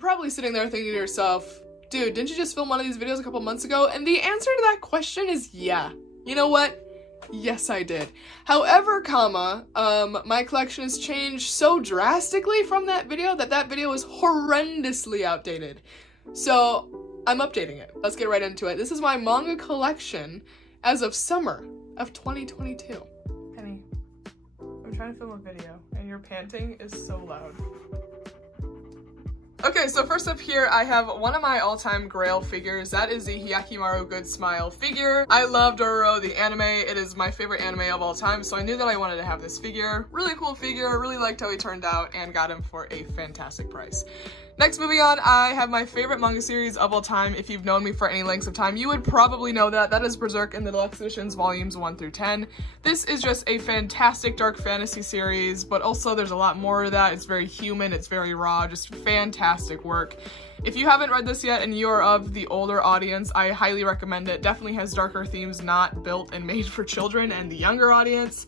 You're probably sitting there thinking to yourself, dude, didn't you just film one of these videos a couple months ago? And the answer to that question is yeah. You know what? Yes, I did. However, my collection has changed so drastically from that video that video is horrendously outdated. So I'm updating it. Let's get right into it. This is my manga collection as of summer of 2022. Penny, I'm trying to film a video and your panting is so loud. Okay, so first up here, I have one of my all-time grail figures. That is the Hyakimaru Good Smile figure. I love Dororo, the anime. It is my favorite anime of all time, so I knew that I wanted to have this figure. Really cool figure, really liked how he turned out, and got him for a fantastic price. Next, moving on, I have my favorite manga series of all time. If you've known me for any lengths of time, you would probably know that. That is Berserk in the Deluxe Editions, volumes 1 through 10. This is just a fantastic dark fantasy series, but also there's a lot more to that. It's very human, it's very raw, just fantastic work. If you haven't read this yet and you are of the older audience, I highly recommend it. Definitely has darker themes, not built and made for children and the younger audience.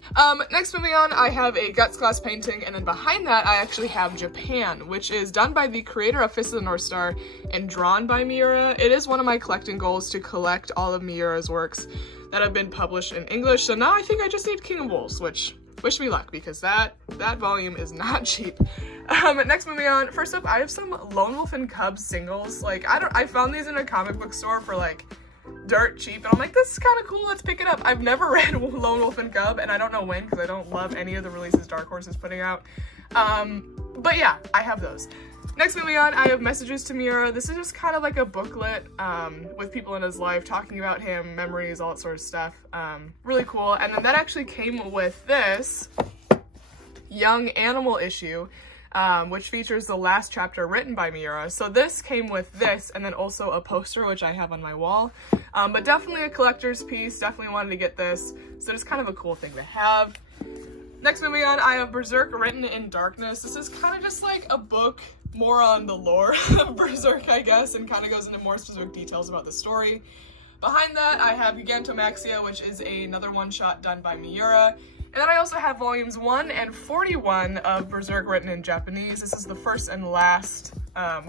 Next, moving on, I have a Guts Glass painting, and then behind that I actually have Japan, which is done by the creator of Fist of the North Star and drawn by Miura. It is one of my collecting goals to collect all of Miura's works that have been published in English, so now I think I just need King of Vols, which wish me luck because that volume is not cheap. Next, moving on, first up I have some Lone Wolf and Cub singles. Like, I found these in a comic book store for like dirt cheap, and I'm like, this is kind of cool, let's pick it up. I've never read Lone Wolf and Cub, and I don't know when because I don't love any of the releases Dark Horse is putting out. But yeah, I have those. Next, moving on, I have Messages to Miura. This is just kind of like a booklet with people in his life talking about him, memories, all that sort of stuff. Really cool. And then that actually came with this Young Animal issue, which features the last chapter written by Miura. So this came with this, and then also a poster, which I have on my wall. But definitely a collector's piece, definitely wanted to get this. So it's kind of a cool thing to have. Next, moving on, I have Berserk Written in Darkness. This is kind of just like a book more on the lore of Berserk, I guess, and kind of goes into more specific details about the story. Behind that, I have Gigantomaxia, which is another one-shot done by Miura. And then I also have volumes 1 and 41 of Berserk written in Japanese. This is the first and last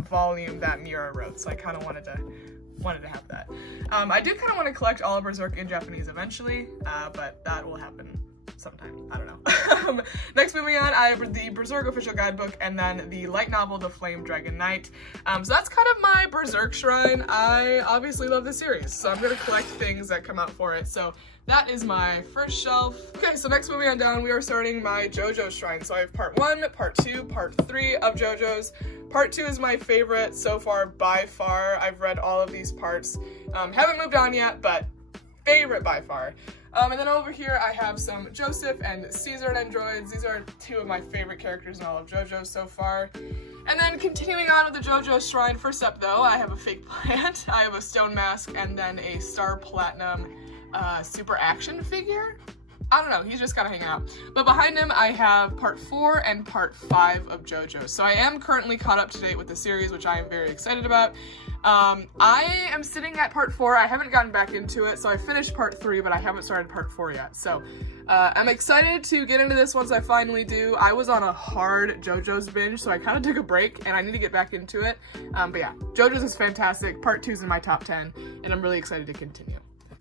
volume that Miura wrote, so I kind of wanted to have that. I do kind of want to collect all of Berserk in Japanese eventually, but that will happen sometime. I don't know. Next, moving on, I have the Berserk official guidebook and then the light novel The Flame Dragon Knight. So that's kind of my Berserk shrine. I obviously love the series, so I'm going to collect things that come out for it. So that is my first shelf. Okay, so next, moving on down, we are starting my JoJo shrine. So I have part 1, part 2, part 3 of JoJo's. Part 2 is my favorite so far by far. I've read all of these parts. Haven't moved on yet, but favorite by far. And then over here I have some Joseph and Caesar and Androids. These are 2 of my favorite characters in all of JoJo so far. And then continuing on with the JoJo shrine, first up though, I have a fake plant, I have a stone mask, and then a Star Platinum super action figure. I don't know, he's just kind of hanging out. But behind him I have part 4 and part 5 of JoJo. So I am currently caught up to date with the series, which I am very excited about. I am sitting at part 4. I haven't gotten back into it, so I finished part 3, but I haven't started part 4 yet. So I'm excited to get into this once I finally do. I was on a hard JoJo's binge, so I kind of took a break, and I need to get back into it. But yeah, JoJo's is fantastic. Part 2 is in my top 10, and I'm really excited to continue.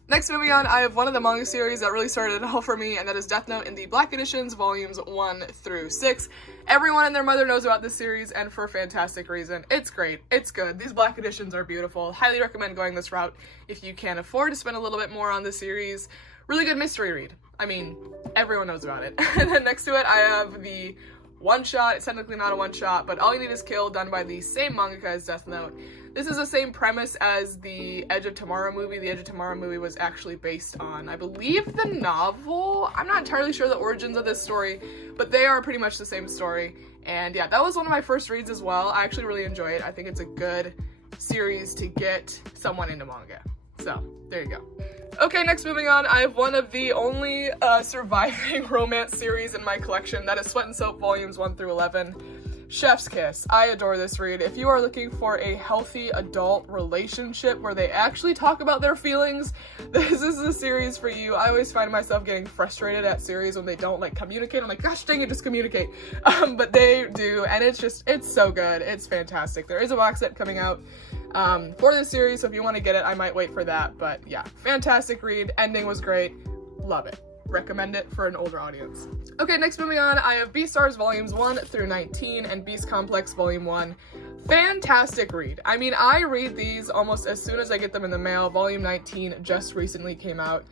Next, moving on, I have one of the manga series that really started it all for me, and that is Death Note in the Black Editions, volumes 1 through 6. Everyone and their mother knows about this series, and for a fantastic reason. It's great. It's good. These Black Editions are beautiful. Highly recommend going this route if you can afford to spend a little bit more on the series. Really good mystery read. I mean, everyone knows about it. And then next to it, I have the one-shot. It's technically not a one-shot, but All You Need Is Kill, done by the same mangaka as Death Note. This is the same premise as the Edge of Tomorrow movie. The Edge of Tomorrow movie was actually based on, I believe, the novel. I'm not entirely sure the origins of this story, but they are pretty much the same story. And yeah, that was one of my first reads as well. I actually really enjoy it. I think it's a good series to get someone into manga. So, there you go. Okay, next, moving on, I have one of the only surviving romance series in my collection. That is Sweat and Soap volumes 1 through 11. Chef's kiss. I adore this read. If you are looking for a healthy adult relationship where they actually talk about their feelings, this is the series for you. I always find myself getting frustrated at series when they don't like communicate. I'm like, gosh dang it, just communicate. But they do, and it's so good. It's fantastic. There is a box set coming out for this series, so if you want to get it, I might wait for that. But yeah, fantastic read. Ending was great. Love it. Recommend it for an older audience. Okay, next moving on, I have Beastars Volumes 1 through 19 and Beast Complex Volume 1. Fantastic read. I mean, I read these almost as soon as I get them in the mail. Volume 19 just recently came out.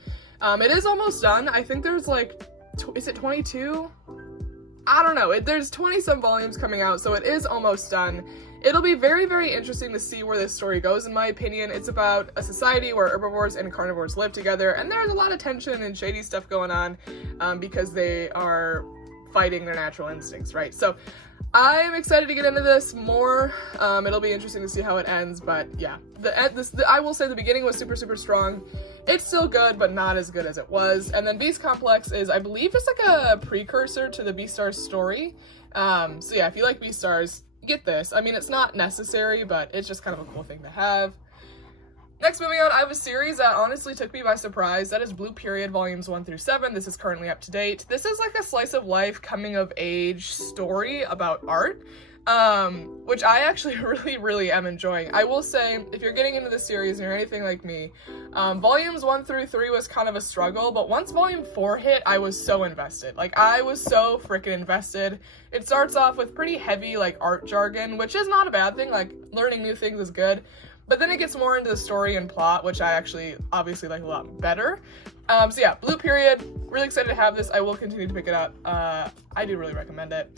It is almost done. I think there's like, is it 22? I don't know. There's 20 some volumes coming out, so it is almost done. It'll be very, very interesting to see where this story goes, in my opinion. It's about a society where herbivores and carnivores live together, and there's a lot of tension and shady stuff going on because they are fighting their natural instincts, right? So I'm excited to get into this more. It'll be interesting to see how it ends, but yeah. I will say the beginning was super, super strong. It's still good, but not as good as it was. And then Beast Complex is, I believe, just like a precursor to the Beastars story. So yeah, if you like Beastars, get this. I mean, it's not necessary, but it's just kind of a cool thing to have. Next, moving on, I have a series that honestly took me by surprise. That is Blue Period Volumes 1 through 7. This is currently up to date. This is like a slice of life coming of age story about art, which I actually really, really am enjoying. I will say, if you're getting into the series and you're anything like me, Volumes 1 through 3 was kind of a struggle, but once Volume 4 hit, I was so invested. Like, I was so freaking invested. It starts off with pretty heavy, like, art jargon, which is not a bad thing. Like, learning new things is good. But then it gets more into the story and plot, which I actually obviously like a lot better. So yeah, Blue Period, really excited to have this. I will continue to pick it up. I do really recommend it.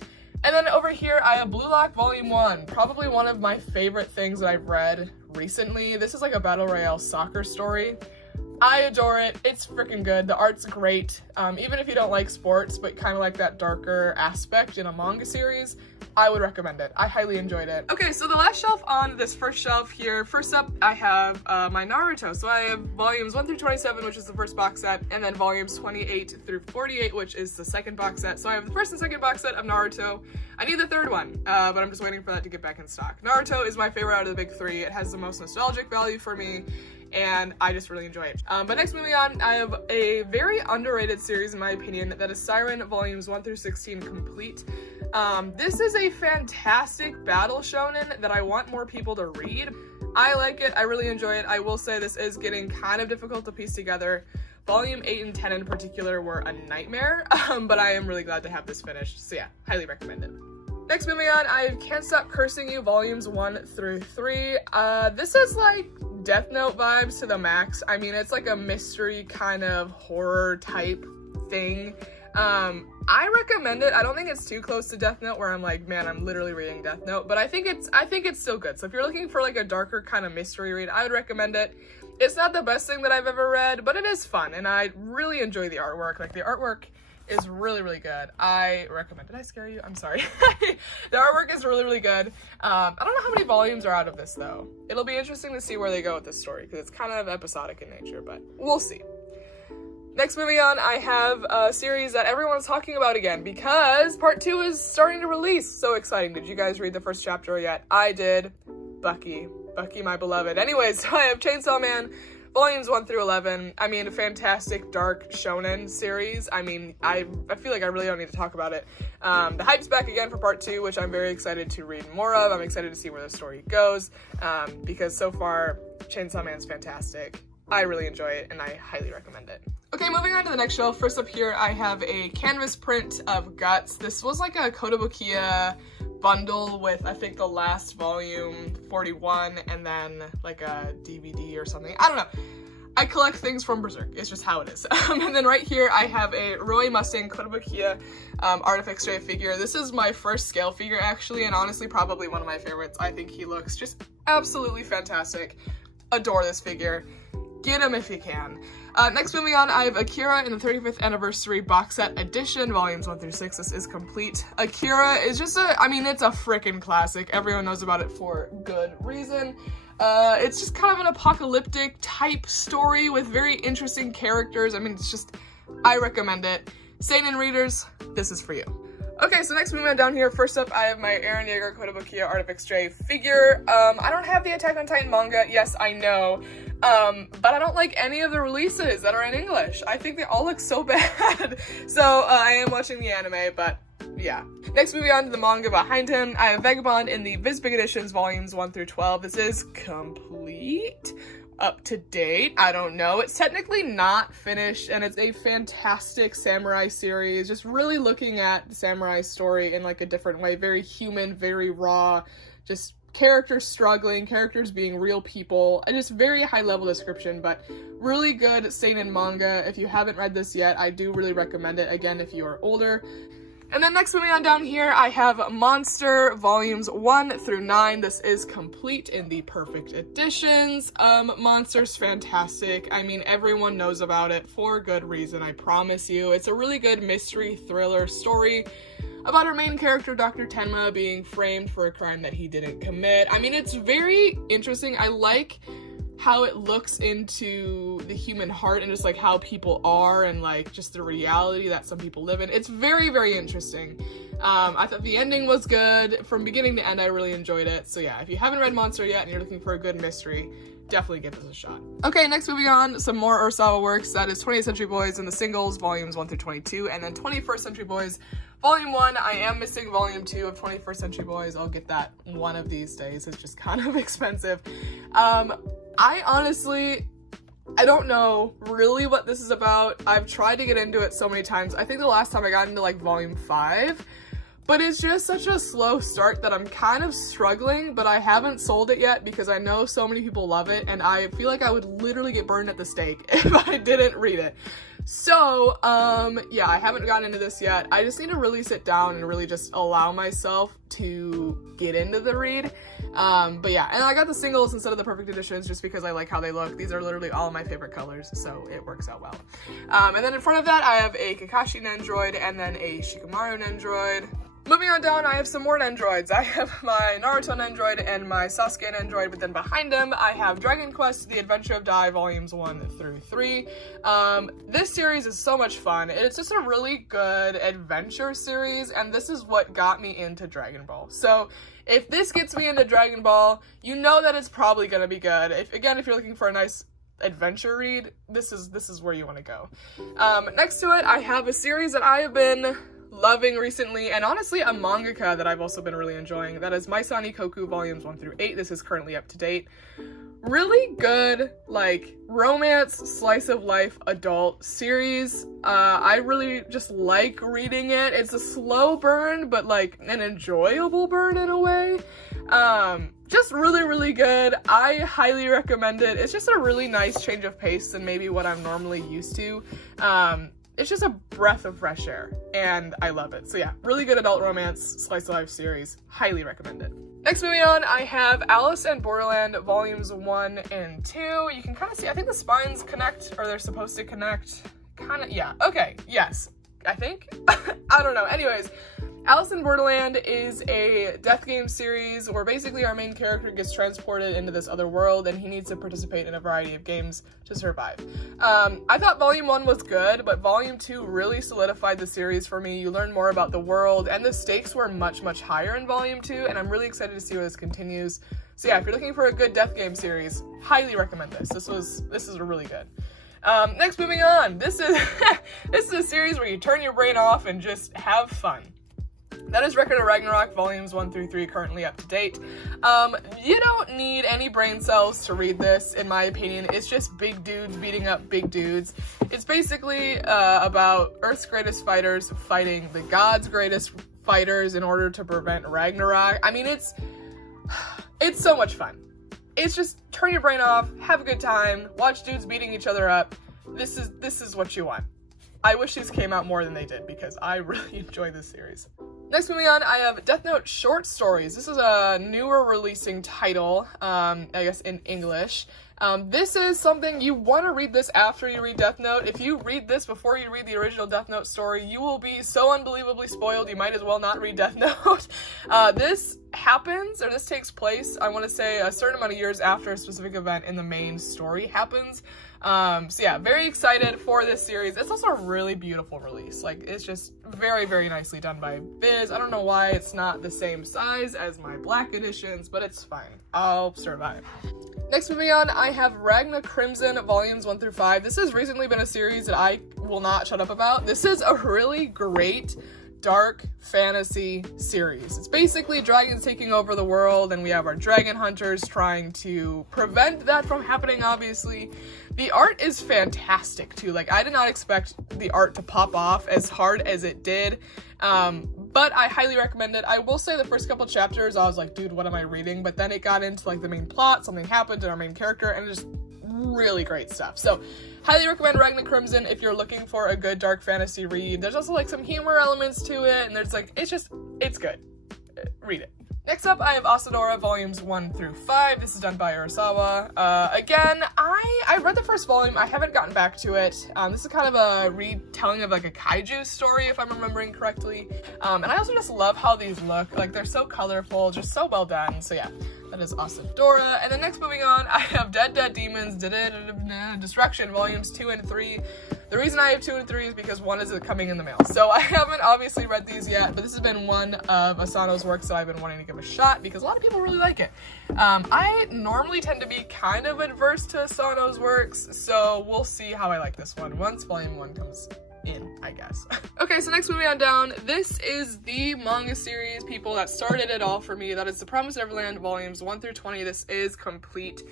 And then over here, I have Blue Lock Volume 1, probably one of my favorite things that I've read recently. This is like a Battle Royale soccer story. I adore it. It's freaking good. The art's great. Even if you don't like sports, but kind of like that darker aspect in a manga series, I would recommend it. I highly enjoyed it. Okay, so the last shelf on this first shelf here, first up I have my Naruto. So I have volumes 1 through 27, which is the first box set, and then volumes 28 through 48, which is the second box set. So I have the first and second box set of Naruto. I need the third one, but I'm just waiting for that to get back in stock. Naruto is my favorite out of the big three. It has the most nostalgic value for me, and I just really enjoy it. But next, moving on, I have a very underrated series in my opinion, that is Siren volumes 1 through 16 complete. This is a fantastic battle shonen that I want more people to read. I like it, I really enjoy it. I will say this is getting kind of difficult to piece together. Volume 8 and 10 in particular were a nightmare, but I am really glad to have this finished. So yeah, highly recommend it. Next, moving on, I Can't Stop Cursing You volumes 1 through 3. This is like Death Note vibes to the max. I mean, it's like a mystery kind of horror type thing. I recommend it. I don't think it's too close to Death Note where I'm like, man, I'm literally reading Death Note, but I think it's still good. So if you're looking for like a darker kind of mystery read, I would recommend it. It's not the best thing that I've ever read, but it is fun, and I really enjoy the artwork. Like, the artwork is really, really good. I recommend it. Did I scare you? I'm sorry. The artwork is really, really good. I don't know how many volumes are out of this, though. It'll be interesting to see where they go with this story, because it's kind of episodic in nature, but we'll see. Next, moving on, I have a series that everyone's talking about again, because part 2 is starting to release. So exciting. Did you guys read the first chapter yet? I did. Bucky, my beloved. Anyways, so I have Chainsaw Man volumes 1 through 11. I mean, a fantastic dark shonen series. I mean, I feel like I really don't need to talk about it. The hype's back again for part 2, which I'm very excited to read more of. I'm excited to see where the story goes, because so far, Chainsaw Man's fantastic. I really enjoy it, and I highly recommend it. Okay, moving on to the next shelf. First up here, I have a canvas print of Guts. This was like a Kotobukiya bundle with, I think, the last volume, 41, and then like a DVD or something. I don't know. I collect things from Berserk. It's just how it is. And then right here, I have a Roy Mustang Kotobukiya Artifact Straight figure. This is my first scale figure, actually, and honestly, probably one of my favorites. I think he looks just absolutely fantastic. Adore this figure. Get him if you can. Next, moving on, I have Akira in the 35th Anniversary Box Set Edition, volumes 1 through 6. This is complete. Akira is just it's a frickin' classic. Everyone knows about it for good reason. It's just kind of an apocalyptic type story with very interesting characters. I mean, it's just, I recommend it. Seinen readers, this is for you. Okay, so next moving on down here, first up I have my Eren Yeager Kotobukiya Art of X-Ray figure. I don't have the Attack on Titan manga, yes, I know, but I don't like any of the releases that are in English. I think they all look so bad. So I am watching the anime, but yeah. Next, moving on to the manga behind him, I have Vagabond in the Viz Big Editions volumes 1 through 12. This is complete, up to date, I don't know. It's technically not finished, and it's a fantastic samurai series, just really looking at the samurai story in like a different way, very human, very raw, just characters struggling, characters being real people, and just very high level description, but really good seinen manga. If you haven't read this yet, I do really recommend it, again, if you are older. And then next, moving on down here, I have Monster volumes 1 through 9. This is complete in the perfect editions. Monster's fantastic. I mean, everyone knows about it for good reason, I promise you. It's a really good mystery thriller story about our main character, Dr. Tenma, being framed for a crime that he didn't commit. I mean, it's very interesting. I like how it looks into the human heart and just like how people are and like just the reality that some people live in. It's very, very interesting. I thought the ending was good. From beginning to end, I really enjoyed it. So yeah, if you haven't read Monster yet and you're looking for a good mystery, definitely give this a shot. Okay, next, moving on, some more Urasawa works. That is 20th Century Boys and the Singles, volumes 1 through 22, and then 21st Century Boys, volume 1. I am missing volume 2 of 21st Century Boys. I'll get that one of these days. It's just kind of expensive. I honestly, I don't know really what this is about. I've tried to get into it so many times. I think the last time I got into like volume 5, but it's just such a slow start that I'm kind of struggling, but I haven't sold it yet because I know so many people love it, and I feel like I would literally get burned at the stake if I didn't read it. So, yeah, I haven't gotten into this yet. I just need to really sit down and really just allow myself to get into the read. But yeah, and I got the singles instead of the perfect editions just because I like how they look. These are literally all of my favorite colors, so it works out well. And then in front of that, I have a Kakashi Nendroid and then a Shikamaru Nendroid. Moving on down, I have some more Nendroids. I have my Naruto Nendroid and my Sasuke Nendroid, but then behind them, I have Dragon Quest: The Adventure of Dai volumes 1 through 3. This series is so much fun. It's just a really good adventure series, and this is what got me into Dragon Ball. So if this gets me into Dragon Ball, you know that it's probably gonna be good. If you're looking for a nice adventure read, this is where you want to go. Next to it, I have a series that I have been loving recently, and honestly a mangaka that I've also been really enjoying. That is Maisani Koku volumes 1 through 8. This is currently up to date. Really good, like, romance, slice of life, adult series. I really just like reading it. It's a slow burn, but like an enjoyable burn in a way. Just really, really good. I highly recommend it. It's just a really nice change of pace than maybe what I'm normally used to. It's just a breath of fresh air, and I love it. So yeah, really good adult romance, slice of life series. Highly recommend it. Next, moving on, I have Alice in Borderland volumes 1 and 2. You can kind of see, I think the spines connect, or they're supposed to connect. Kind of, yeah. Okay, yes. I think? I don't know. Anyways, Alice in Borderland is a death game series where basically our main character gets transported into this other world and he needs to participate in a variety of games to survive. I thought volume 1 was good, but volume 2 really solidified the series for me. You learn more about the world, and the stakes were much, much higher in volume 2, and I'm really excited to see where this continues. So yeah, if you're looking for a good death game series, highly recommend this. This is really good. Next, moving on. This is this is a series where you turn your brain off and just have fun. That is Record of Ragnarok volumes 1 through 3, currently up to date. You don't need any brain cells to read this, in my opinion. It's just big dudes beating up big dudes. It's basically about Earth's greatest fighters fighting the gods' greatest fighters in order to prevent Ragnarok. I mean, it's so much fun. It's just turn your brain off, have a good time, watch dudes beating each other up. This is what you want. I wish these came out more than they did because I really enjoy this series. Next, moving on, I have Death Note Short Stories. This is a newer releasing title, I guess in English. This is something you want to read this after you read Death Note. If you read this before you read the original Death Note story, you will be so unbelievably spoiled, you might as well not read Death Note. This takes place, I want to say, a certain amount of years after a specific event in the main story happens. So yeah, very excited for this series. It's also a really beautiful release. Like, it's just very, very nicely done by Viz. I don't know why it's not the same size as my black editions, but it's fine. I'll survive. Next, moving on, I have Ragna Crimson Volumes 1 through 5. This has recently been a series that I will not shut up about. This is a really great dark fantasy series. It's basically dragons taking over the world, and we have our dragon hunters trying to prevent that from happening, obviously. The art is fantastic, too. Like, I did not expect the art to pop off as hard as it did, but I highly recommend it. I will say the first couple chapters, I was like, dude, what am I reading? But then it got into, like, the main plot, something happened to our main character, and just really great stuff. So, highly recommend Ragna Crimson if you're looking for a good dark fantasy read. There's also, like, some humor elements to it, and there's, like, it's good. Read it. Next up, I have Asadora Volumes 1 through 5. This is done by Urasawa. Again, I read the first volume. I haven't gotten back to it. This is kind of a retelling of, like, a kaiju story, if I'm remembering correctly. And I also just love how these look. Like, they're so colorful, just so well done. So yeah, that is Asadora. And then next, moving on, I have Dead Demons Destruction Volumes 2 and 3. The reason I have 2 and 3 is because 1 is coming in the mail. So I haven't obviously read these yet, but this has been one of Asano's works that I've been wanting to give a shot because a lot of people really like it. I normally tend to be kind of adverse to Asano's works, so we'll see how I like this one once Volume 1 comes in, I guess. Okay, so next, moving on down, this is the manga series, people, that started it all for me. That is The Promised Neverland Volumes 1 through 20. This is complete.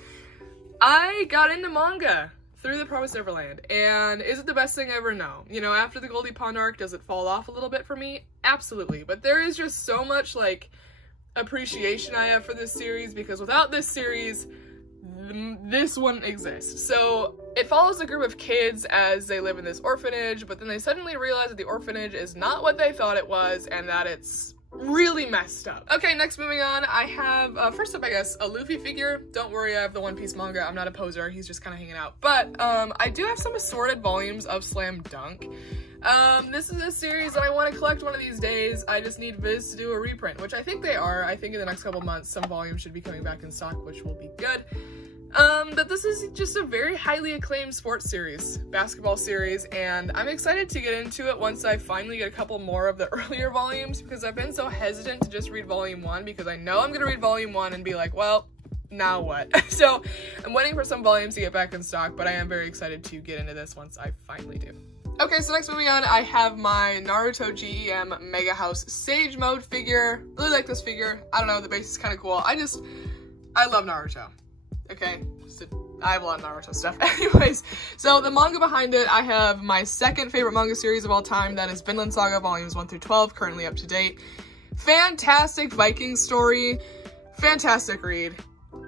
I got into manga through The Promised Neverland, and is it the best thing ever? No. You know, after the Goldie Pond arc, does it fall off a little bit for me? Absolutely. But there is just so much, like, appreciation I have for this series, because without this series, this wouldn't exist. So it follows a group of kids as they live in this orphanage, but then they suddenly realize that the orphanage is not what they thought it was, and that it's really messed up. Okay, next, moving on, I have, first up, I guess, a Luffy figure. Don't worry, I have the One Piece manga. I'm not a poser. He's just kind of hanging out. But, I do have some assorted volumes of Slam Dunk. This is a series that I want to collect one of these days. I just need Viz to do a reprint, which I think they are. I think in the next couple months, some volumes should be coming back in stock, which will be good. But this is just a very highly acclaimed sports series, basketball series, and I'm excited to get into it once I finally get a couple more of the earlier volumes, because I've been so hesitant to just read volume 1, because I know I'm gonna read volume 1 and be like, well, now what? So I'm waiting for some volumes to get back in stock, but I am very excited to get into this once I finally do. Okay, so next, moving on, I have my Naruto GEM Mega House Sage Mode figure. Really like this figure. I don't know, the base is kind of cool. I love Naruto. Okay, I have a lot of Naruto stuff. Anyways, so the manga behind it, I have my second favorite manga series of all time. That is Vinland Saga Volumes 1 through 12, currently up to date. Fantastic Viking story. Fantastic read.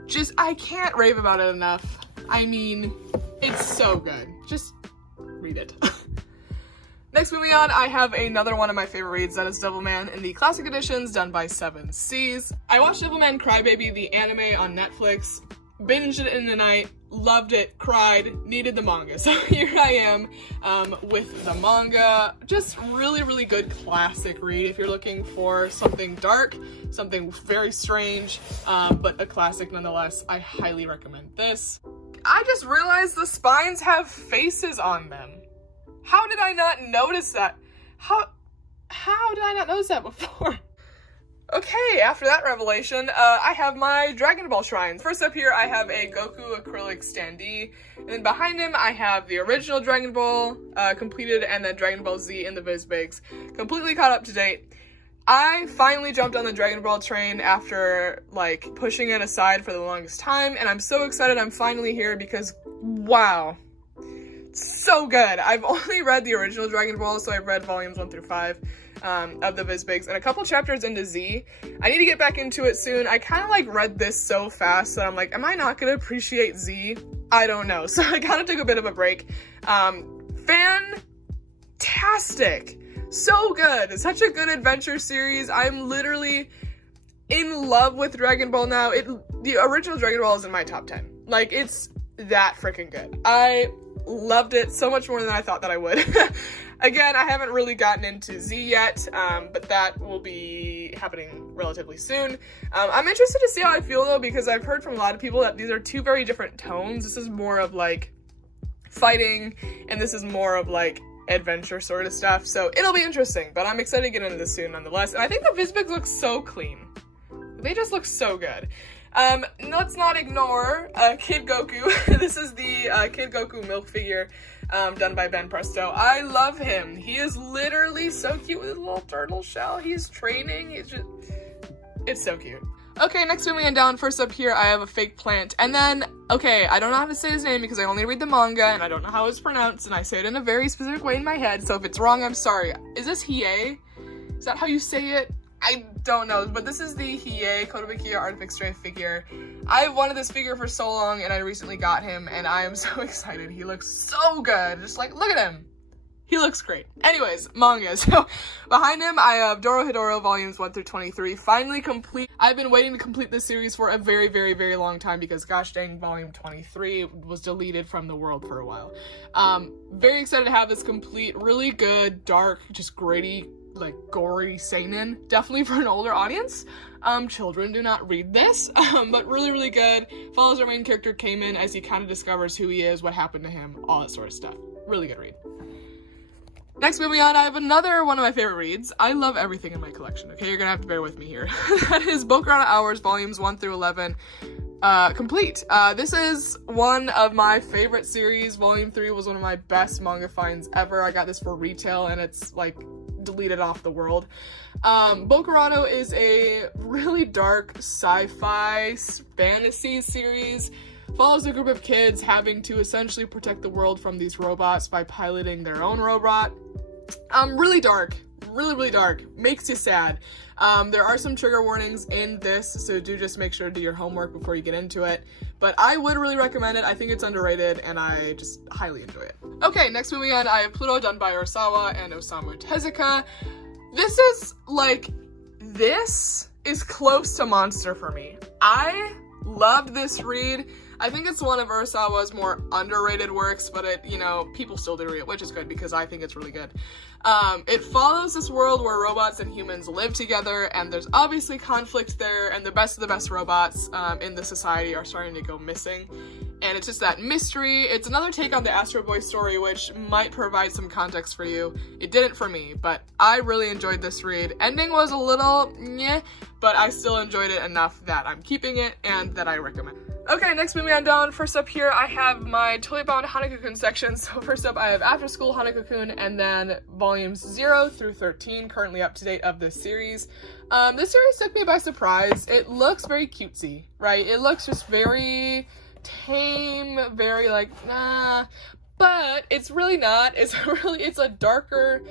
Just, I can't rave about it enough. I mean, it's so good. Just read it. Next, moving on, I have another one of my favorite reads, that is Devilman in the classic editions done by 7 Seas. I watched Devilman Crybaby, the anime, on Netflix. Binged it in the night, loved it, cried, needed the manga. So here I am with the manga. Just really, really good classic read if you're looking for something dark, something very strange, but a classic nonetheless. I highly recommend this. I just realized the spines have faces on them. How did I not notice that? How did I not notice that before? Okay, after that revelation, I have my Dragon Ball shrines. First up here, I have a Goku acrylic standee, and then behind him, I have the original Dragon Ball completed, and then Dragon Ball Z in the VizBigs, completely caught up to date. I finally jumped on the Dragon Ball train after, like, pushing it aside for the longest time, and I'm so excited I'm finally here because, wow, so good. I've only read the original Dragon Ball, so I've read volumes 1 through 5. Of the VizBigs, and a couple chapters into Z. I need to get back into it soon. I kind of like read this so fast that I'm like, am I not gonna appreciate Z? I don't know. So I kind of took a bit of a break. Fantastic. So good. Such a good adventure series. I'm literally in love with Dragon Ball now. The original Dragon Ball is in my top 10. Like, it's that freaking good. I loved it so much more than I thought that I would. Again, I haven't really gotten into Z yet, but that will be happening relatively soon. I'm interested to see how I feel though, because I've heard from a lot of people that these are two very different tones. This is more of like fighting, and this is more of like adventure sort of stuff. So it'll be interesting, but I'm excited to get into this soon nonetheless. And I think the Vizbigs look so clean. They just look so good. Let's not ignore Kid Goku. This is the Kid Goku milk figure done by Ben Presto. I love him. He is literally so cute with his little turtle shell. He's training. It's so cute. Okay, next moving on down, first up here, I have a fake plant. And then, okay, I don't know how to say his name because I only read the manga and I don't know how it's pronounced and I say it in a very specific way in my head. So if it's wrong, I'm sorry. Is this Hiei? Is that how you say it? I don't know, but this is the Hiei Kotobukiya Artifix Stray figure. I've wanted this figure for so long and I recently got him and I am so excited. He looks so good. Just like, look at him. He looks great. Anyways, manga. So behind him, I have Dorohedoro volumes 1 through 23. Finally complete. I've been waiting to complete this series for a very, very, very long time because gosh dang, volume 23 was deleted from the world for a while. Very excited to have this complete. Really good, dark, just gritty, like gory seinen. Definitely for an older audience. Children do not read this, but really, really good. Follows our main character Cayman as he kind of discovers who he is, what happened to him, all that sort of stuff. Really good read. Next, moving on, I have another one of my favorite reads. I love everything in my collection, okay? You're gonna have to bear with me here. That is Bokurana Hours, volumes 1 through 11, complete. This is one of my favorite series. Volume 3 was one of my best manga finds ever. I got this for retail, and it's, like, deleted off the world. Bokurano is a really dark sci-fi fantasy series. Follows a group of kids having to essentially protect the world from these robots by piloting their own robot. Really dark. Really, really dark. Makes you sad. There are some trigger warnings in this, so do just make sure to do your homework before you get into it. But I would really recommend it. I think it's underrated, and I just highly enjoy it. Okay, next moving on, I have Pluto done by Urasawa and Osamu Tezuka. This is close to Monster for me. I loved this read. I think it's one of Urasawa's more underrated works, but it, you know, people still do read it, which is good because I think it's really good. It follows this world where robots and humans live together, and there's obviously conflict there, and the best of the best robots in the society are starting to go missing. And it's just that mystery. It's another take on the Astro Boy story, which might provide some context for you. It didn't for me, but I really enjoyed this read. Ending was a little meh, but I still enjoyed it enough that I'm keeping it and that I recommend. Okay, next moving on down. First up here, I have my Toy Bound Hanako-kun section. So first up, I have After School Hanako-kun, and then volumes 0 through 13, currently up to date of this series. This series took me by surprise. It looks very cutesy, right? It looks just very tame, very like, nah, but it's really not. It's a darker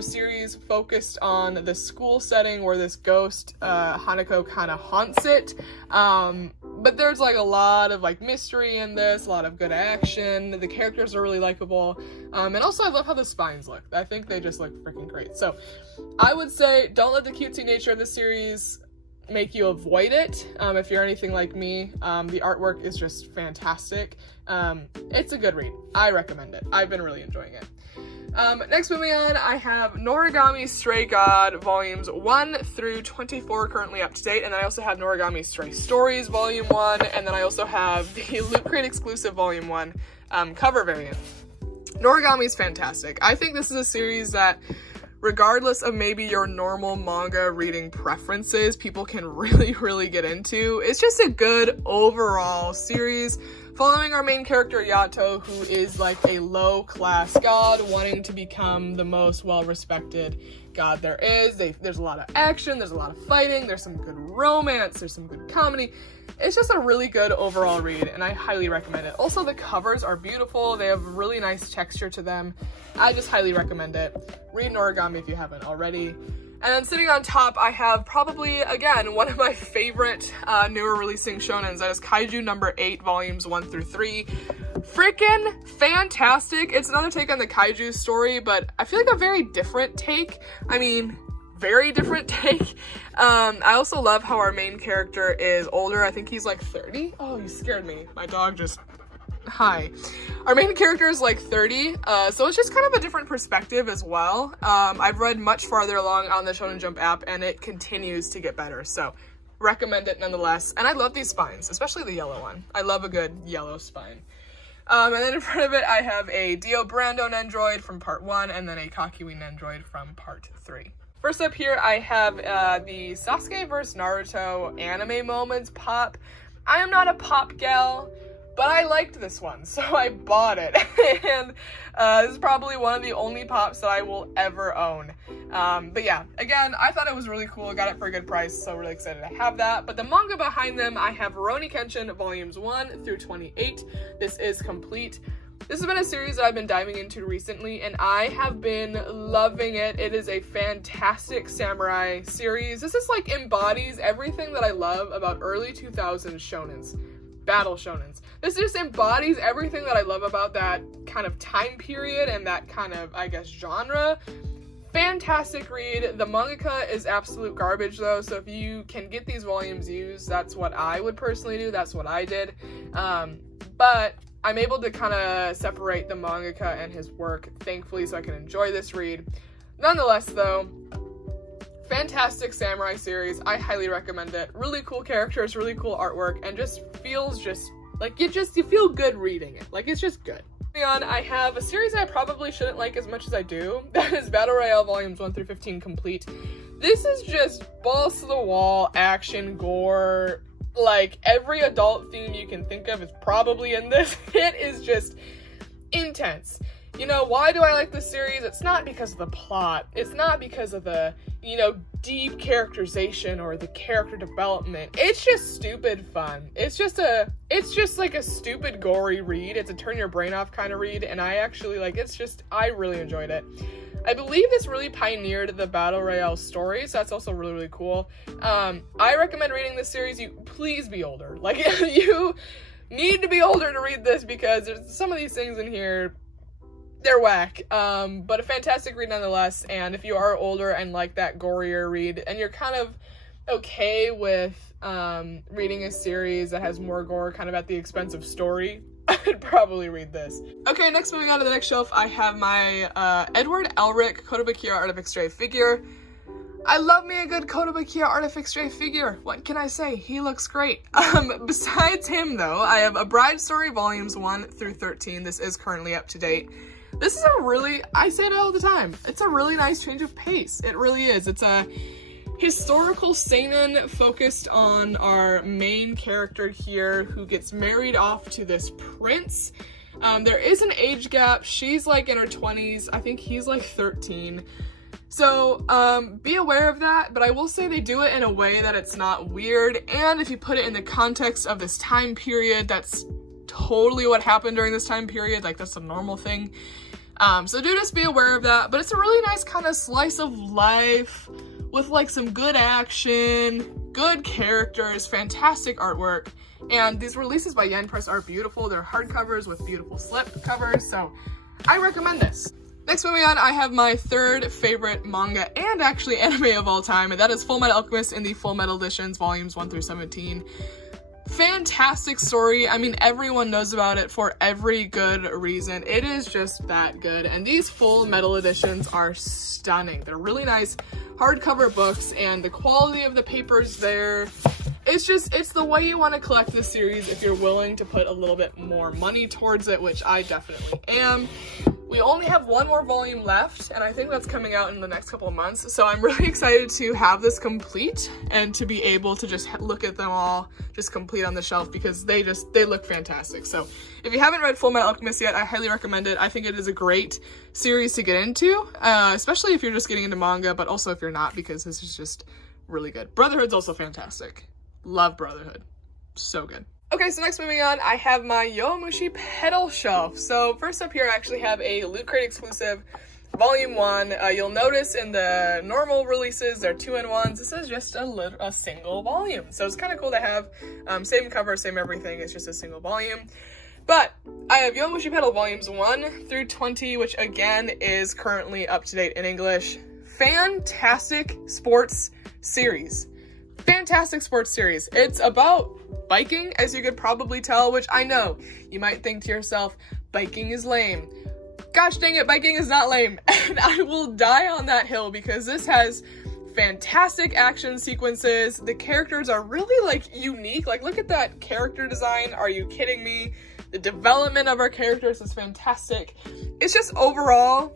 series focused on the school setting where this ghost, Hanako, kind of haunts it. But there's like a lot of like mystery in this, a lot of good action. The characters are really likable. And also I love how the spines look. I think they just look freaking great. So I would say don't let the cutesy nature of the series make you avoid it. If you're anything like me, the artwork is just fantastic. It's a good read. I recommend it. I've been really enjoying it. Next moving on, I have Noragami Stray God volumes 1 through 24 currently up to date, and then I also have Noragami Stray Stories volume 1, and then I also have the Loot Crate exclusive volume 1 cover variant. Noragami is fantastic. I think this is a series that, regardless of maybe your normal manga reading preferences, people can really, really get into. It's just a good overall series following our main character Yato, who is like a low-class god wanting to become the most well-respected god there is. There's a lot of action, there's a lot of fighting, there's some good romance, there's some good comedy. It's just a really good overall read, and I highly recommend it. Also, the covers are beautiful. They have really nice texture to them. I just highly recommend it. Read Noragami if you haven't already. And then sitting on top, I have probably, again, one of my favorite newer releasing shonens. That is Kaiju number 8, volumes 1 through 3. Freaking fantastic. It's another take on the Kaiju story, but I feel like a very different take. I mean, very different take. I also love how our main character is older. I think he's like 30. Oh, you scared me. My dog just hi. Our main character is like 30, so it's just kind of a different perspective as well. I've read much farther along on the Shonen Jump app, and it continues to get better, so recommend it nonetheless. And I love these spines, especially the yellow one. I love a good yellow spine. And then in front of it, I have a Dio Brando Nendroid from part 1, and then a Kakiwi Nendroid from part 3. First up here, I have the Sasuke vs. Naruto anime moments pop. I am not a pop gal, but I liked this one, so I bought it. And this is probably one of the only pops that I will ever own. But yeah, again, I thought it was really cool. I got it for a good price, so really excited to have that. But the manga behind them, I have Rurouni Kenshin volumes 1 through 28. This is complete. This has been a series that I've been diving into recently, and I have been loving it. It is a fantastic samurai series. This is like embodies everything that I love about early 2000s shonens, battle shonens. This just embodies everything that I love about that kind of time period and that kind of, I guess, genre. Fantastic read. The mangaka is absolute garbage though, so if you can get these volumes used, that's what I would personally do. That's what I did. But I'm able to kind of separate the mangaka and his work, thankfully, so I can enjoy this read. Nonetheless, though, fantastic samurai series. I highly recommend it. Really cool characters, really cool artwork, and just feels just like you feel good reading it. Like, it's just good. Moving on, I have a series I probably shouldn't like as much as I do. That is Battle Royale Volumes 1 through 15 complete. This is just balls to the wall, action, gore. Like, every adult theme you can think of is probably in this. It is just intense. You know, why do I like this series? It's not because of the plot. It's not because of the, you know, deep characterization or the character development. It's just stupid fun. It's just like a stupid gory read. It's a turn your brain off kind of read, and I actually, like, I really enjoyed it. I believe this really pioneered the Battle Royale story, so that's also really, really cool. I recommend reading this series. Please be older. Like, you need to be older to read this because there's some of these things in here, they're whack. But a fantastic read nonetheless, and if you are older and like that gorier read, and you're kind of okay with reading a series that has more gore kind of at the expense of story, I'd probably read this. Okay, next moving on to the next shelf, I have my Edward Elric Kotobukiya Artifact Stray figure. I love me a good Kotobukiya Artifact Stray figure. What can I say? He looks great. Besides him though, I have A Bride Story Volumes 1 through 13. This is currently up to date. This is I say it all the time, it's a really nice change of pace. It really is. It's a historical seinen focused on our main character here who gets married off to this prince. There is an age gap. She's like in her 20s. I think he's like 13. So be aware of that, but I will say they do it in a way that it's not weird, and if you put it in the context of this time period, that's totally what happened during this time period. Like, that's a normal thing. So do just be aware of that, but it's a really nice kind of slice of life with like some good action, good characters, fantastic artwork, and these releases by Yen Press are beautiful. They're hardcovers with beautiful slip covers, so I recommend this. Next, moving on, I have my third favorite manga and actually anime of all time, and that is Full Metal Alchemist in the Full Metal Editions, Volumes 1 through 17. Fantastic story. I mean, everyone knows about it for every good reason. It is just that good, and these Full Metal Editions are stunning. They're really nice hardcover books, and the quality of the papers there, it's the way you want to collect this series if you're willing to put a little bit more money towards it, which I definitely am. We only have one more volume left, and I think that's coming out in the next couple of months, so I'm really excited to have this complete and to be able to just look at them all just complete on the shelf because they look fantastic. So if you haven't read Full Metal Alchemist yet, I highly recommend it. I think it is a great series to get into, especially if you're just getting into manga, but also if you're not, because this is just really good. Brotherhood's also fantastic. Love Brotherhood. So good. Okay, so next, moving on, I have my Yowamushi pedal shelf. So first up here, I actually have a Loot Crate exclusive, Volume 1. You'll notice in the normal releases, they're 2-in-1s. This is just a single volume. So it's kind of cool to have, same cover, same everything, it's just a single volume. But I have Yowamushi Pedal Volumes 1 through 20, which again is currently up to date in English. Fantastic sports series. Fantastic sports series. It's about biking, as you could probably tell, which I know you might think to yourself, biking is lame. Gosh dang it, biking is not lame. And I will die on that hill because this has fantastic action sequences. The characters are really like unique. Like, look at that character design. Are you kidding me? The development of our characters is fantastic. It's just overall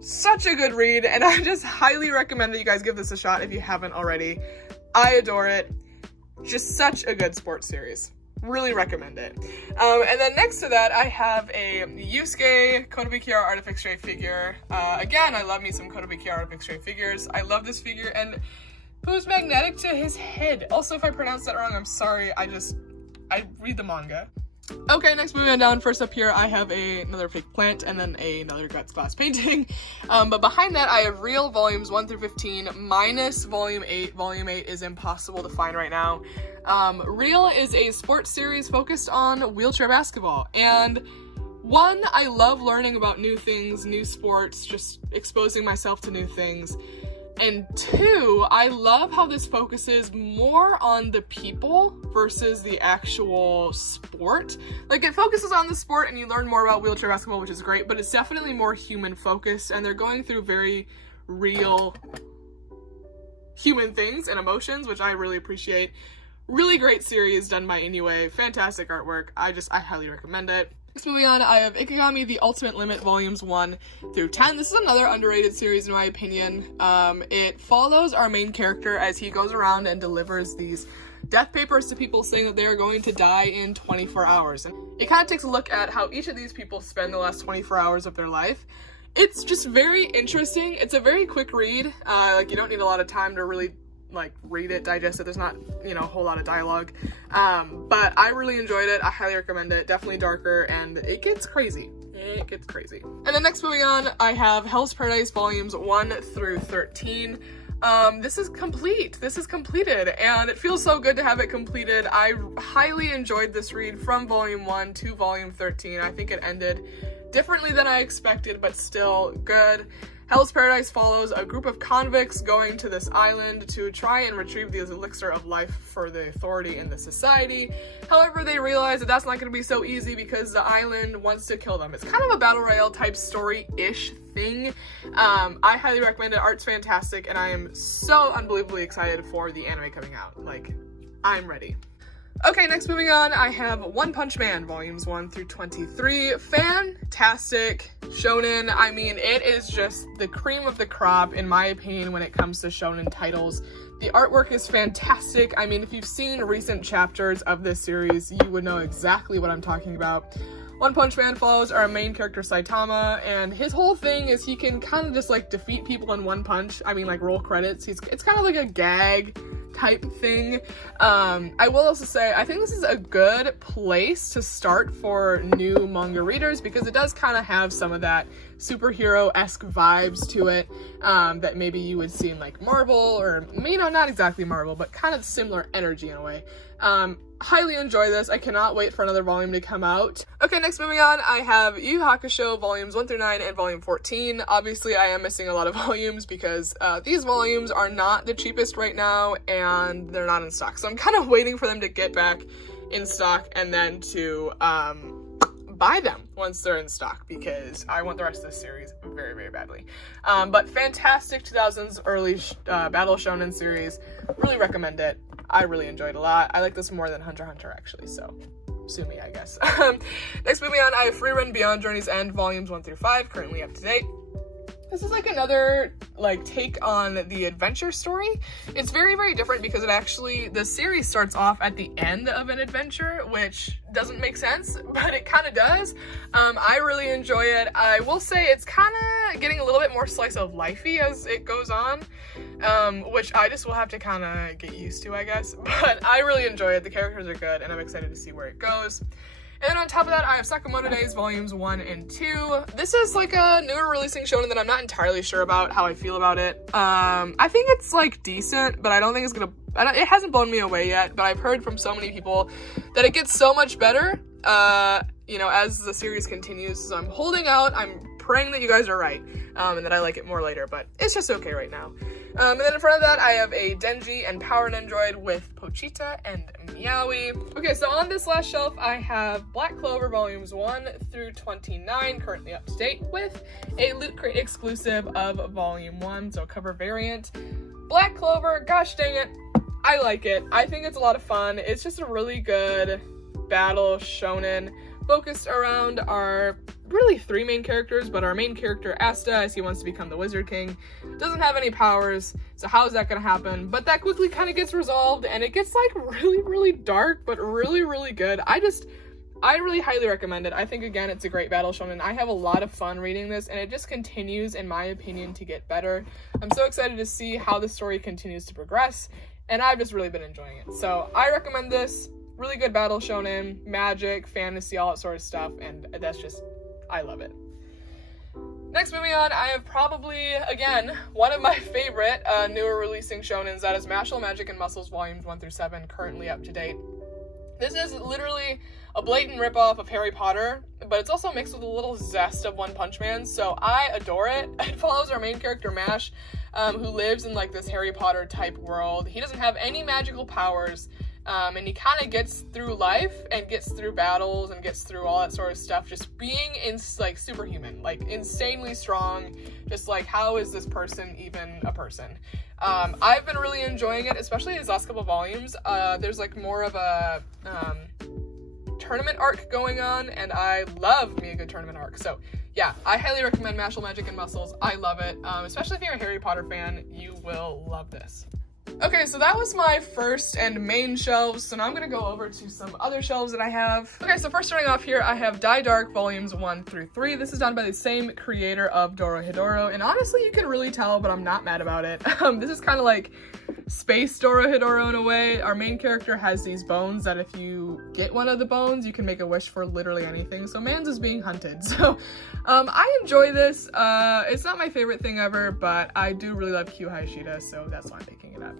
such a good read, and I just highly recommend that you guys give this a shot if you haven't already. I adore it. Just such a good sports series. Really recommend it. And then next to that, I have a Yusuke Kotobukiya Art of Fixed figure. Again, I love me some Kotobukiya Art of Fixed figures. I love this figure, and it was magnetic to his head. Also, if I pronounced that wrong, I'm sorry. I read the manga. Okay, next moving on down. First up here, I have another fake plant and then another Guts glass painting. But behind that, I have Real Volumes 1 through 15 minus Volume 8. Volume 8 is impossible to find right now. Real is a sports series focused on wheelchair basketball. And one, I love learning about new things, new sports, just exposing myself to new things. And two, I love how this focuses more on the people versus the actual sport. Like, it focuses on the sport and you learn more about wheelchair basketball, which is great, but it's definitely more human focused, and they're going through very real human things and emotions, which I really appreciate. Really great series done by Inoue. Fantastic artwork. I highly recommend it. Next, moving on, I have Ikigami The Ultimate Limit Volumes 1 through 10. This is another underrated series in my opinion. It follows our main character as he goes around and delivers these death papers to people saying that they are going to die in 24 hours. And it kind of takes a look at how each of these people spend the last 24 hours of their life. It's just very interesting. It's a very quick read. Like, you don't need a lot of time to really read it, digest it. There's not, a whole lot of dialogue. But I really enjoyed it. I highly recommend it. Definitely darker, and it gets crazy. It gets crazy. And then next, moving on, I have Hell's Paradise Volumes 1 through 13. This is complete. This is completed, and it feels so good to have it completed. I highly enjoyed this read from Volume 1 to Volume 13. I think it ended differently than I expected, but still good. Hell's Paradise follows a group of convicts going to this island to try and retrieve the elixir of life for the authority in the society. However, they realize that that's not going to be so easy because the island wants to kill them. It's kind of a battle royale type story-ish thing. I highly recommend it. Art's fantastic, and I am so unbelievably excited for the anime coming out. Like, I'm ready. Okay, next, moving on, I have One Punch Man Volumes 1 through 23. Fantastic shonen. I mean, it is just the cream of the crop, in my opinion, when it comes to shonen titles. The artwork is fantastic. I mean, if you've seen recent chapters of this series, you would know exactly what I'm talking about. One Punch Man follows our main character Saitama, and his whole thing is he can kind of just defeat people in one punch. I mean, roll credits. It's kind of like a gag type thing. I will also say, I think this is a good place to start for new manga readers because it does kind of have some of that superhero-esque vibes to it that maybe you would see in Marvel, or not exactly Marvel, but kind of similar energy in a way. Highly enjoy this. I cannot wait for another volume to come out. Okay, next, moving on, I have Yu Yu Hakusho Volumes 1 through 9 and Volume 14. Obviously, I am missing a lot of volumes because these volumes are not the cheapest right now and they're not in stock. So I'm kind of waiting for them to get back in stock and then to buy them once they're in stock because I want the rest of this series very, very badly. But fantastic 2000s early battle shonen series. Really recommend it. I really enjoyed it a lot. I like this more than Hunter x Hunter, actually, so sue me, I guess. Next, moving on, I have Free Run Beyond Journey's End Volumes 1 through 5, currently up to date. This is another take on the adventure story. It's very, very different because the series starts off at the end of an adventure, which doesn't make sense, but it kind of does. I really enjoy it. I will say it's kind of getting a little bit more slice of lifey as it goes on, which I just will have to kind of get used to, I guess. But I really enjoy it. The characters are good, and I'm excited to see where it goes. And then on top of that, I have Sakamoto Days Volumes 1 and 2. This is a newer releasing shonen that I'm not entirely sure about how I feel about it. I think it's decent, but I don't think it's gonna, it hasn't blown me away yet, but I've heard from so many people that it gets so much better, as the series continues. So I'm holding out. I'm praying that you guys are right, and that I like it more later, but it's just okay right now. And then in front of that, I have a Denji and Power Nendroid with Pochita and Meowie. Okay, so on this last shelf, I have Black Clover volumes 1 through 29, currently up to date, with a Loot Crate exclusive of volume 1, so cover variant. Black Clover, gosh dang it, I like it. I think it's a lot of fun. It's just a really good battle shonen focused around our really 3 main characters, but our main character Asta, as he wants to become the Wizard King, doesn't have any powers, so how is that gonna happen? But that quickly kind of gets resolved, and it gets like really dark, but really good. I really highly recommend it. I think, again, it's a great battle shonen. I have a lot of fun reading this, and it just continues, in my opinion, to get better. I'm so excited to see how the story continues to progress, and I've just really been enjoying it. So I recommend this. Really good battle shonen, magic, fantasy, all that sort of stuff, and that's just, I love it. Next, moving on, I have probably, again, one of my favorite newer releasing shonens, that is Mashle, Magic, and Muscles volumes 1 through 7, currently up to date. This is literally a blatant ripoff of Harry Potter, but it's also mixed with a little zest of One Punch Man, so I adore it. It follows our main character, Mash, who lives in like this Harry Potter type world. He doesn't have any magical powers, and he kind of gets through life and gets through battles and gets through all that sort of stuff just being like superhuman, like insanely strong. Just like, how is this person even a person? I've been really enjoying it, especially his last couple volumes. There's like more of a tournament arc going on, and I love me a good tournament arc. So yeah, I highly recommend Mashle, Magic, and Muscles. I love it. Especially if you're a Harry Potter fan, you will love this. Okay, so that was my first and main shelves, so now I'm gonna go over to some other shelves that I have. Okay, so first starting off here, I have Die Dark volumes 1 through 3. This is done by the same creator of Dorohedoro, and honestly, you can really tell, but I'm not mad about it. This is kind of like space Dorohedoro in a way. Our main character has these bones that if you get one of the bones, you can make a wish for literally anything. So Mans is being hunted. So I enjoy this. It's not my favorite thing ever, but I do really love Kyu Hayashida, so that's why I'm picking it up.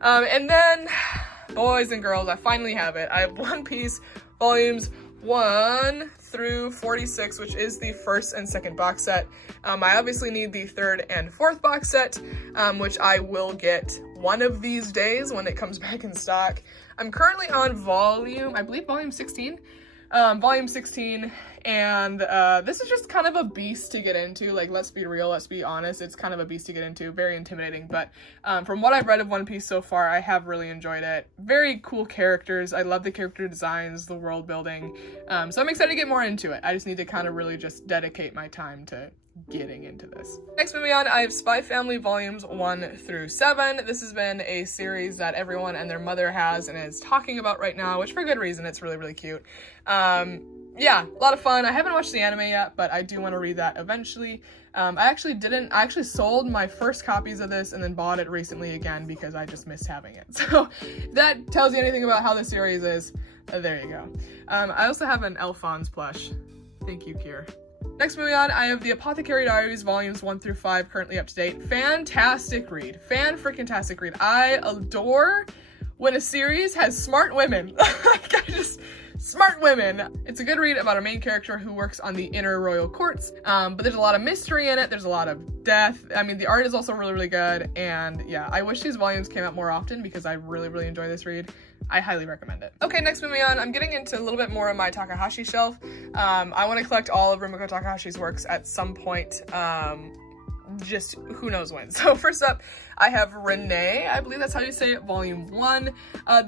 And then, boys and girls, I finally have it. I have One Piece volumes 1 through 46, which is the first and second box set. I obviously need the third and fourth box set, which I will get one of these days when it comes back in stock. I'm currently on volume 16. Volume 16, and this is just kind of a beast to get into. Like, let's be real, let's be honest, it's kind of a beast to get into, very intimidating, but from what I've read of One Piece so far, I have really enjoyed it. Very cool characters. I love the character designs, the world building, so I'm excited to get more into it. I just need to kind of really just dedicate my time to getting into this. Next, moving on, I have Spy Family volumes 1 through 7. This has been a series that everyone and their mother has and is talking about right now, which for good reason. It's really cute. Yeah, a lot of fun. I haven't watched the anime yet, but I do want to read that eventually. I actually sold my first copies of this and then bought it recently again because I just missed having it. So that tells you anything about how the series is. There you go. I also have an Alphonse plush. Thank you, Kier. Next, moving on, I have the Apothecary Diaries volumes 1 through 5, currently up to date. Fantastic read. Fan-freaking-tastic read. I adore when a series has smart women. Smart women. It's a good read about a main character who works on the inner royal courts, but there's a lot of mystery in it. There's a lot of death. I mean, the art is also really good, and yeah, I wish these volumes came out more often because I really enjoy this read. I highly recommend it. Okay, next, moving on, I'm getting into a little bit more of my Takahashi shelf. I want to collect all of Rumiko Takahashi's works at some point, just who knows when. So first up, I have Renee, I believe that's how you say it, volume 1.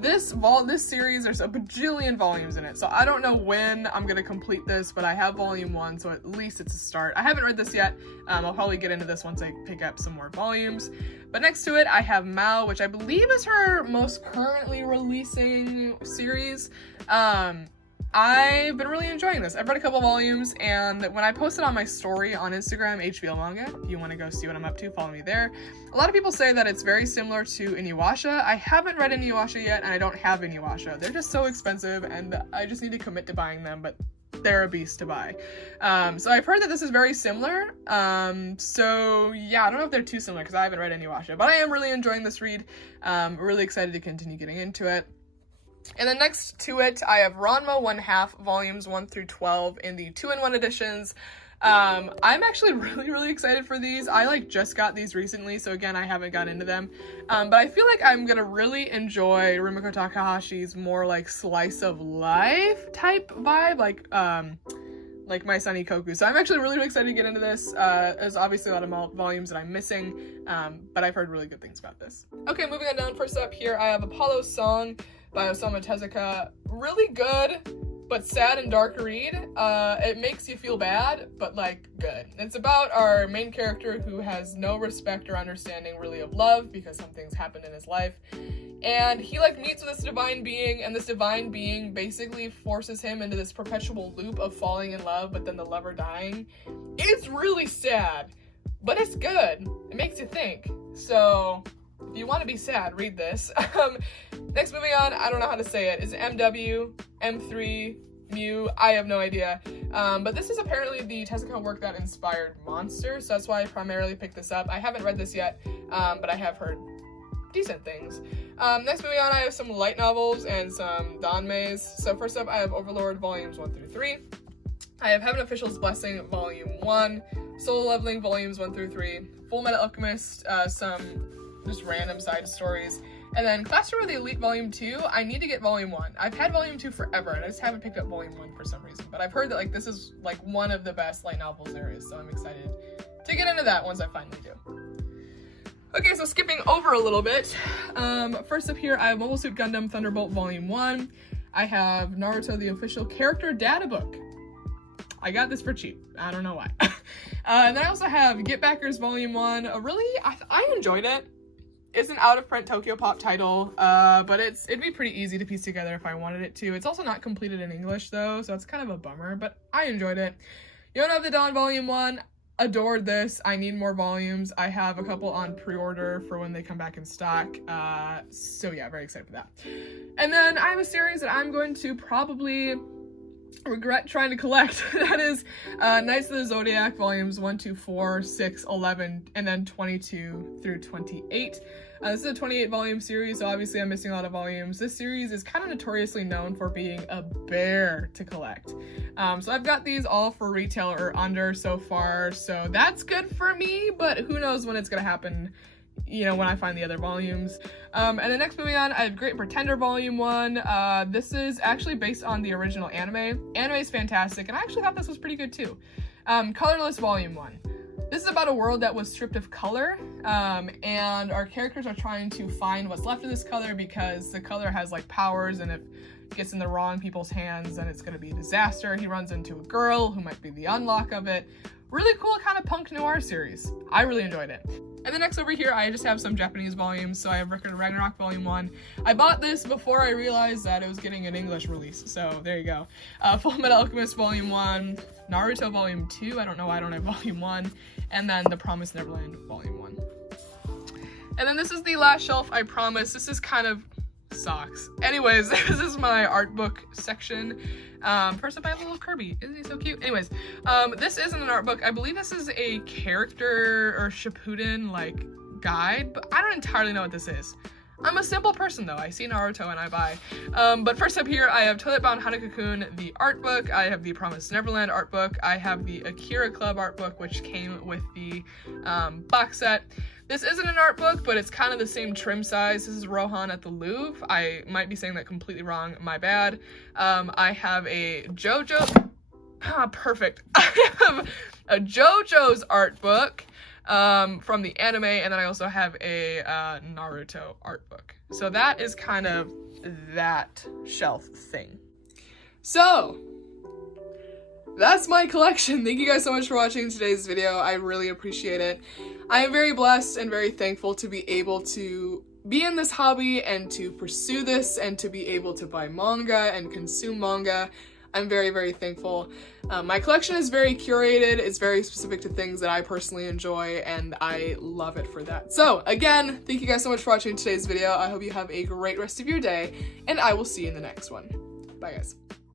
This series, there's a bajillion volumes in it, so I don't know when I'm gonna complete this, but I have volume 1, so at least it's a start. I haven't read this yet. I'll probably get into this once I pick up some more volumes. But next to it, I have Mao, which I believe is her most currently releasing series. I've been really enjoying this. I've read a couple volumes, and when I posted on my story on Instagram, HBL Manga, if you want to go see what I'm up to, follow me there. A lot of people say that it's very similar to Inuyasha. I haven't read Inuyasha yet, and I don't have Inuyasha. They're just so expensive, and I just need to commit to buying them, but they're a beast to buy. So I've heard that this is very similar. So yeah, I don't know if they're too similar because I haven't read Inuyasha, but I am really enjoying this read. Really excited to continue getting into it. And then next to it, I have Ranma 1/2 volumes 1 through 12 in the 2-in-1 editions. I'm actually really excited for these. I like just got these recently, so again, I haven't got into them. But I feel like I'm gonna really enjoy Rumiko Takahashi's more like slice of life type vibe, like My Son Ikoku. So I'm actually really excited to get into this. There's obviously a lot of volumes that I'm missing, but I've heard really good things about this. Okay, moving on down, first up here, I have Apollo's Song by Osamu Tezuka. Really good, but sad and dark read. It makes you feel bad, but like good. It's about our main character who has no respect or understanding really of love because some things happened in his life. And he like meets with this divine being, and this divine being basically forces him into this perpetual loop of falling in love, but then the lover dying. It's really sad, but it's good. It makes you think. So if you want to be sad, read this. Next, moving on, I don't know how to say it. Is it MW, M3, Mew? I have no idea. But this is apparently the Tezuka work that inspired Monster, so that's why I primarily picked this up. I haven't read this yet, but I have heard decent things. Next, moving on, I have some light novels and some Danmeis. So first up, I have Overlord Volumes 1 through 3. I have Heaven Official's Blessing Volume 1, Solo Leveling Volumes 1 through 3, Full Metal Alchemist, some just random side stories, and then Classroom of the Elite Volume 2. I need to get Volume 1. I've had Volume 2 forever, and I just haven't picked up Volume 1 for some reason, but I've heard that like this is like one of the best light novels there is, so I'm excited to get into that once I finally do. Okay, so skipping over a little bit, first up here I have Mobile Suit Gundam Thunderbolt Volume 1. I have Naruto the Official Character Data Book. I got this for cheap. I don't know why. And then I also have Get Backers Volume 1. I enjoyed it. It's an out-of-print Tokyo Pop title, but it'd be pretty easy to piece together if I wanted it to. It's also not completed in English though, so it's kind of a bummer, but I enjoyed it. Yona of the Dawn Volume 1. Adored this. I need more volumes. I have a couple on pre-order for when they come back in stock. So yeah, very excited for that. And then I have a series that I'm going to probably regret trying to collect. That is Knights of the Zodiac Volumes 1, 2, 4, 6, 11, and then 22 through 28. This is a 28 volume series, so obviously I'm missing a lot of volumes. This series is kind of notoriously known for being a bear to collect. So I've got these all for retail or under so far, so that's good for me, but who knows when it's gonna happen, you know, when I find the other volumes. And then next, moving on, I have Great Pretender Volume 1. This is actually based on the original anime. Anime is fantastic, and I actually thought this was pretty good too. Colorless Volume 1. This is about a world that was stripped of color, and our characters are trying to find what's left of this color because the color has like powers, and if it gets in the wrong people's hands, then it's gonna be a disaster. He runs into a girl who might be the unlock of it. Really cool kind of punk noir series. I really enjoyed it. And then next over here, I just have some Japanese volumes. So I have Record of Ragnarok Volume 1. I bought this before I realized that it was getting an English release. So there you go. Full Metal Alchemist Volume 1. Naruto Volume 2. I don't know why I don't have Volume 1. And then The Promised Neverland Volume 1. And then this is the last shelf, I promise. This is kind of socks. Anyways, this is my art book section. First up, I have a little Kirby. Isn't he so cute? Anyways, this isn't an art book. I believe this is a character or Shippuden like guide, but I don't entirely know what this is. I'm a simple person though. I see Naruto and I buy. But first up here, I have Toilet Bound Hanako-kun, the art book. I have the Promised Neverland art book. I have the Akira Club art book, which came with the box set. This isn't an art book, but it's kind of the same trim size. This is Rohan at the Louvre. I might be saying that completely wrong, my bad. I have a JoJo, perfect. I have a JoJo's art book from the anime, and then I also have a Naruto art book. So that is kind of that shelf thing. So that's my collection. Thank you guys so much for watching today's video. I really appreciate it. I am very blessed and very thankful to be able to be in this hobby and to pursue this and to be able to buy manga and consume manga. I'm very, very thankful. My collection is very curated. It's very specific to things that I personally enjoy, and I love it for that. So again, thank you guys so much for watching today's video. I hope you have a great rest of your day, and I will see you in the next one. Bye guys.